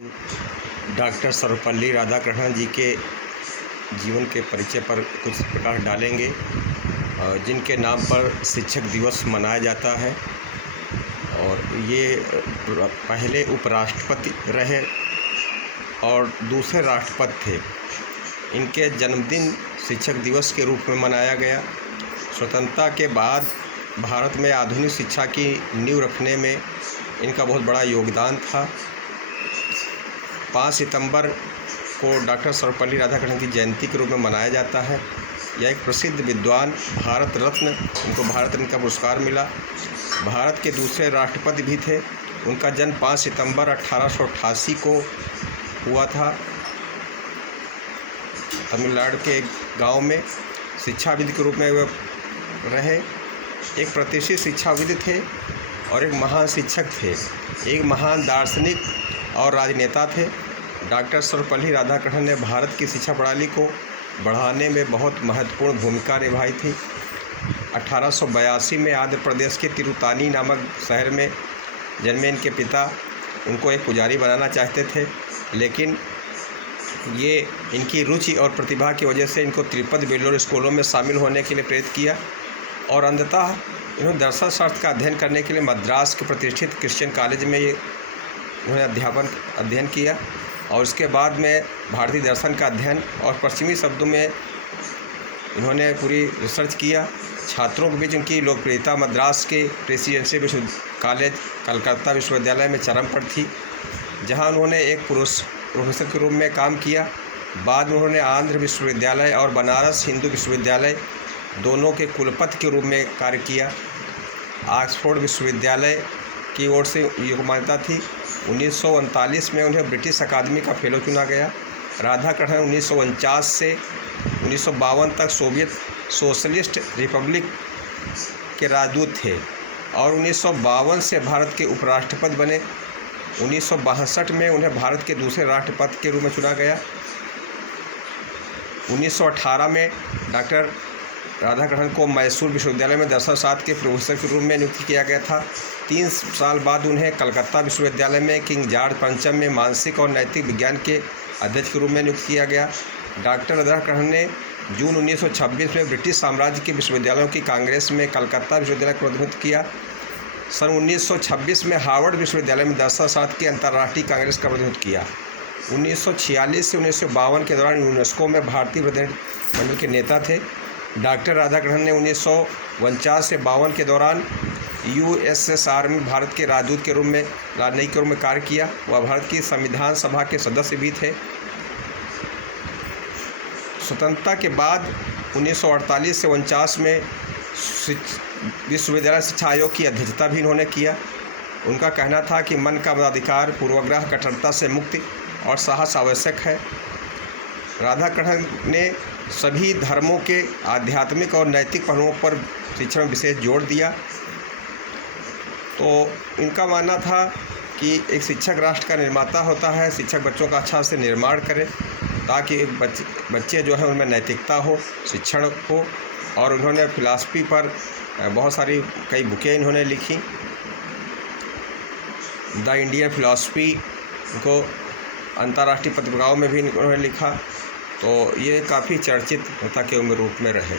Doctor Sarvepalli Radhakrishnan जी के जीवन के परिचय पर कुछ प्रकाश डालेंगे, जिनके नाम पर शिक्षक दिवस मनाया जाता है। और ये पहले उपराष्ट्रपति रहे और दूसरे राष्ट्रपति थे। इनके जन्मदिन शिक्षक दिवस के रूप में मनाया गया। स्वतंत्रता के बाद भारत में आधुनिक शिक्षा की नींव रखने में इनका बहुत बड़ा योगदान था। 5 सितंबर को डॉक्टर सर्वपल्ली राधाकृष्णन की जयंती के रूप में मनाया जाता है। यह एक प्रसिद्ध विद्वान, भारत रत्न, इनको भारत रत्न का पुरस्कार मिला। भारत के दूसरे राष्ट्रपति भी थे। उनका जन्म 5 सितंबर 1888 को हुआ था। तमिलनाडु के एक गांव में शिक्षाविद के रूप में वे रहे। एक प्रतिष्ठित शिक्षाविद थे और एक महान शिक्षक थे। एक महान दार्शनिक और राजनेता थे। डॉक्टर सर्वपल्ली राधाकृष्णन ने भारत की शिक्षा प्रणाली को बढ़ाने में बहुत महत्वपूर्ण भूमिका निभाई थी। 1882 में आंध्र प्रदेश के तिरुतानी नामक शहर में जन्मे इनके पिता उनको एक पुजारी बनाना चाहते थे, लेकिन ये इनकी रुचि और प्रतिभा की वजह से इनको तिरुपति वेल्लोर स्कूलों में शामिल होने के लिए प्रेरित किया और अंततः इन्होंने दर्शन शास्त्र का अध्ययन करने के लिए मद्रास के प्रतिष्ठित क्रिश्चियन कॉलेज में उन्होंने अध्ययन किया और उसके बाद में भारतीय दर्शन का अध्ययन और पश्चिमी शब्दों में इन्होंने पूरी रिसर्च किया। छात्रों के बीच उनकी लोकप्रियता मद्रास के प्रेसिडेंसी कॉलेज कलकत्ता विश्वविद्यालय में चरम पर थी, जहां उन्होंने एक प्रोफेसर के रूप में काम किया। बाद में उन्होंने आंध्र विश्वविद्यालय और बनारस हिंदू विश्वविद्यालय दोनों के कुलपति के रूप में कार्य किया। ऑक्सफोर्ड विश्वविद्यालय की ओर से ये मान्यता थी। 1939 में उन्हें ब्रिटिश अकादमी का फेलो चुना गया। राधाकृष्णन 1949 से 1952 तक सोवियत सोशलिस्ट रिपब्लिक के राजदूत थे और 1952 से भारत के उपराष्ट्रपति बने। 1962 में उन्हें भारत के दूसरे राष्ट्रपति के रूप में चुना गया। 1918 में डॉक्टर राधाकृष्णन को मैसूर विश्वविद्यालय में दर्शन शास्त्र के प्रोफेसर के रूप में नियुक्त किया गया था। 3 साल बाद उन्हें कलकत्ता विश्वविद्यालय में किंग जॉर्ज पंचम में मानसिक और नैतिक विज्ञान के अध्यक्ष के रूप में नियुक्त किया गया। डॉक्टर राधाकृष्णन ने जून 1926 में ब्रिटिश साम्राज्य के विश्वविद्यालयों की कांग्रेस में कलकत्ता विश्वविद्यालय का प्रतिनिधित्व किया। सन 1926 में हार्वर्ड विश्वविद्यालय में दर्शन शास्त्र की अंतर्राष्ट्रीय कांग्रेस का प्रतिनिधित्व किया। 1946 से 1952 के दौरान यूनेस्को में भारतीय प्रतिनिधिमंडल के नेता थे। डॉक्टर राधाकृष्णन ने 1949 से 52 के दौरान यूएसएसआर में भारत के राजदूत के रूप में राजनयिक के रूप में कार्य किया। वह भारत की संविधान सभा के सदस्य भी थे। स्वतंत्रता के बाद 1948 से 49 में विश्वविद्यालय शिक्षा आयोग की अध्यक्षता भी इन्होंने किया। उनका कहना था कि मन का मताधिकार, पूर्वाग्रह, कट्टरता से मुक्ति और साहस आवश्यक है। राधाकृष्णन ने सभी धर्मों के आध्यात्मिक और नैतिक पहलुओं पर शिक्षा में विशेष जोर दिया। तो इनका मानना था कि एक शिक्षक राष्ट्र का निर्माता होता है। शिक्षक बच्चों का अच्छा से निर्माण करे ताकि बच्चे जो है उनमें नैतिकता हो, शिक्षण हो। और उन्होंने फिलॉसफी पर बहुत सारी कई बुकें इन्होंने लिखी। द इंडियन फिलॉसफी को अंतर्राष्ट्रीय पत्रिकाओं में भी उन्होंने लिखा। तो ये काफ़ी चर्चित नेता के रूप में रहे।